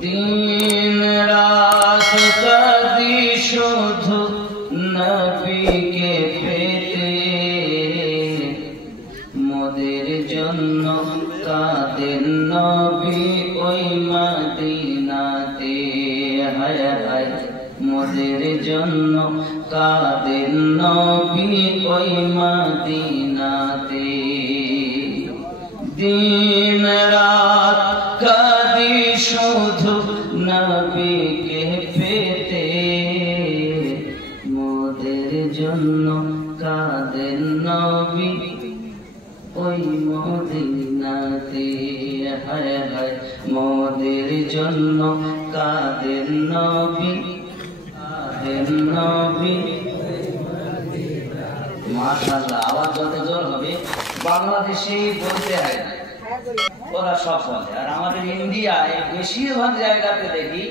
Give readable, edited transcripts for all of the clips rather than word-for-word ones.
दिन रात कदी शुधु नबी के पेते मोदेर जन्नो कादेर नबी ओई मदीनाते हाय हाय मोदेर जन्नो कादेर नबी ओई मदीनाते दिन रात कदी शुधु नबी के पेते मोदेर जन्नो कादेर नबी ओई मदीनाते हाय हाय मोदेर जन्नो कादेर नबी माशाल्लाह आवाज যত জোর হবে বাংলাদেশে বলতে হয় না ওরা সব বলে আর আমাদের ইন্ডিয়ায় বেশিরভাগ জায়গাতে দেখি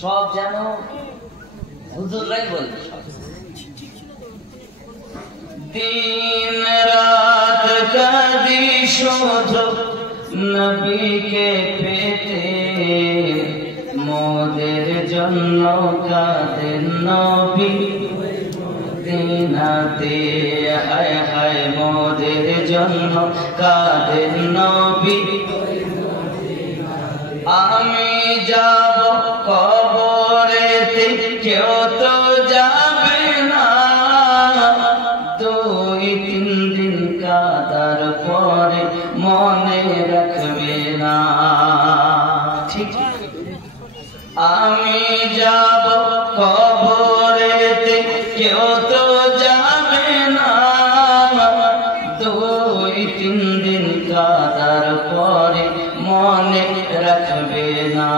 সব যেন হুজুররাই বলে दिन रात कदी शुधु नबी के पेते मोदेर जन्नो कादेर नबी मदीनाते हाय हाय मोदेर जन्नो कादेर नबी आमी जाबो कबरेते केउ तो जाबे ना দুই তিন দিন কাদার পরে মনে রাখবে না ঠিক আমি যাব কবরেতে কেউ তো যাবে না দুই তিন দিন কাদার পরে মনে রাখবে না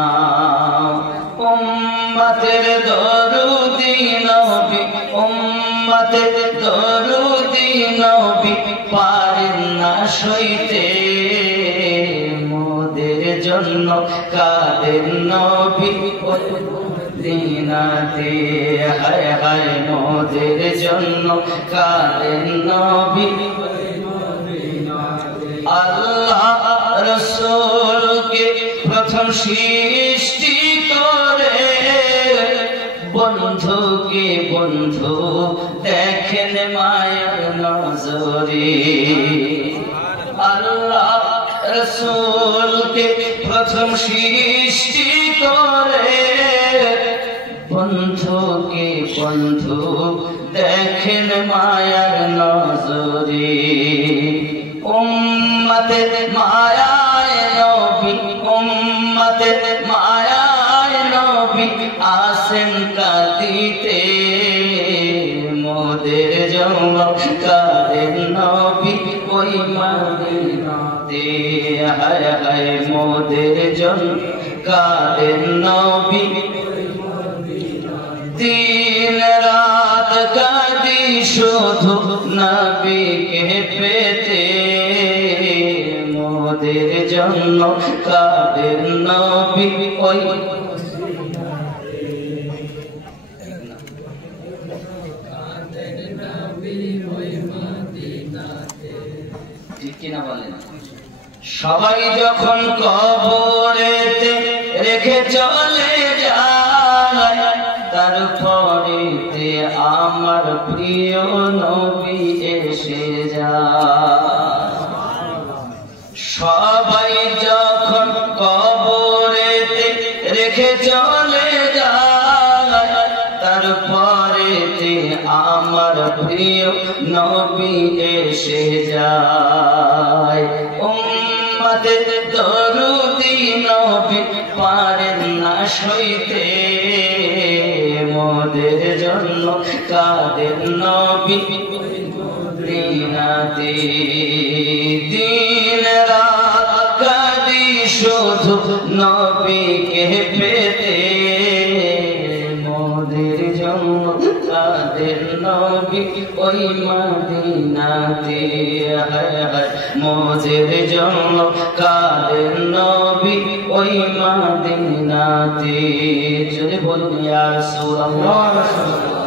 উম্মতের দরুদি নবী উম্মতের দরুদি নবী পারেন না সইতে মোদের জন্য কাদের নবী মদিনাতে হায় হায় মোদের জন্য কাদের নবী আল্লাহ রাসূলকে প্রথম সৃষ্টি করে বন্ধুকে বন্ধু দেখেন মায়ার নজরে আল্লাহ রাসূলকে প্রথম সৃষ্টি করে বন্ধুকে বন্ধু দেখেন মায়ার নজরে উম্মতের মায়ায় নবী উম্মতের মায়ায় নবী আসেন কাঁদিতে মোদের জন্য কাদের নবী ওই মদিনাতে হায় হায় মোদের জন্য কাদের নবী দিন রাত কাঁদি শুধু নবীকে পেতে মোদের জন্য কাদের নবী ওই ঠিক কিনা বলেন সবাই যখন কবরেতে রেখে চলে যায় তারপরেতে আমার প্রিয় নবী এসে যায় সবাই যখন কবরেতে রেখে চলে যায় তারপরেতে আমার প্রিয় নবী এসে যায় উম্মতের দরুদি নবী পারেন না সইতে মোদের জন্য কাদের নবী মদিনাতে দিন রাত কাঁদি শুধু নবীকে পেতে মোদের জন্য কাদের নবী ওই মদিনাতে হায় হায় মোদের জন্য কাদের নবী ওই মদিনাতে জোরে বলুন ইয়া রাসূলুল্লাহ